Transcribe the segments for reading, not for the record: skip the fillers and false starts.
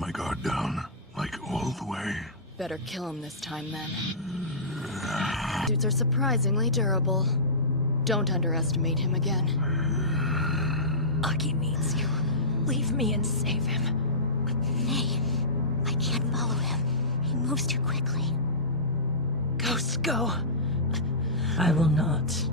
my guard down, like all the way. Better kill him this time, then. Suits are surprisingly durable. Don't underestimate him again. Aki needs you. Leave me and save him. Nay, I can't follow him. He moves too quickly. Ghost, go. I will not.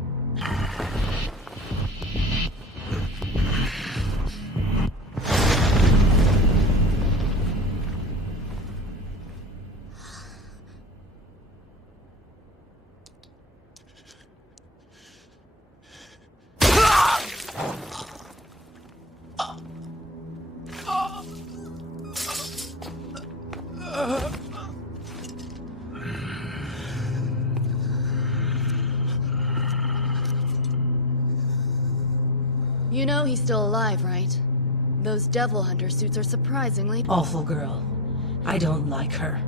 You know he's still alive, right? Those devil hunter suits are surprisingly... Awful girl. I don't like her.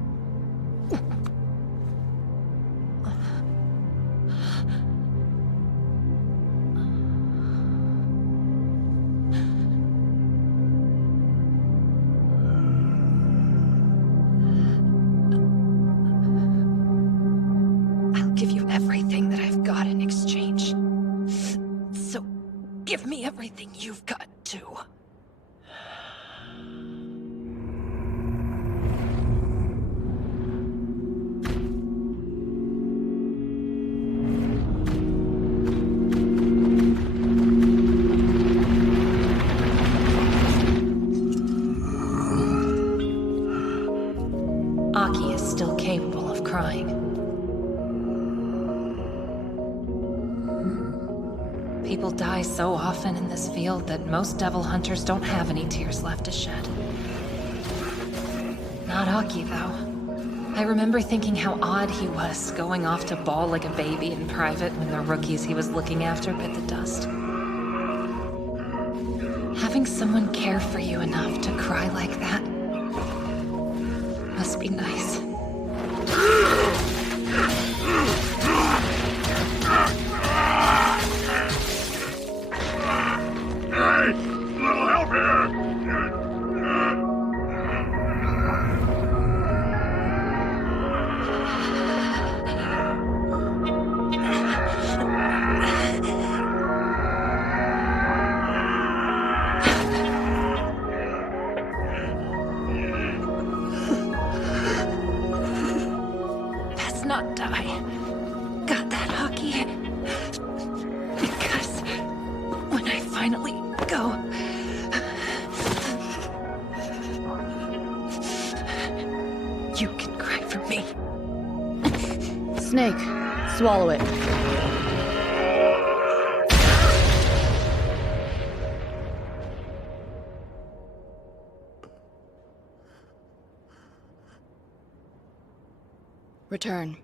I'll give you everything that I've got in exchange. So, give me everything you've got, too. Aki is still capable of crying. People die so often in this field that most devil hunters don't have any tears left to shed. Not Aki, though. I remember thinking how odd he was, going off to bawl like a baby in private when the rookies he was looking after bit the dust. Having someone care for you enough to cry like that must be nice. Hey! Little help here! Best not die. Got that, Aki? Because when I finally go, you can cry for me. Snake, swallow it. Return.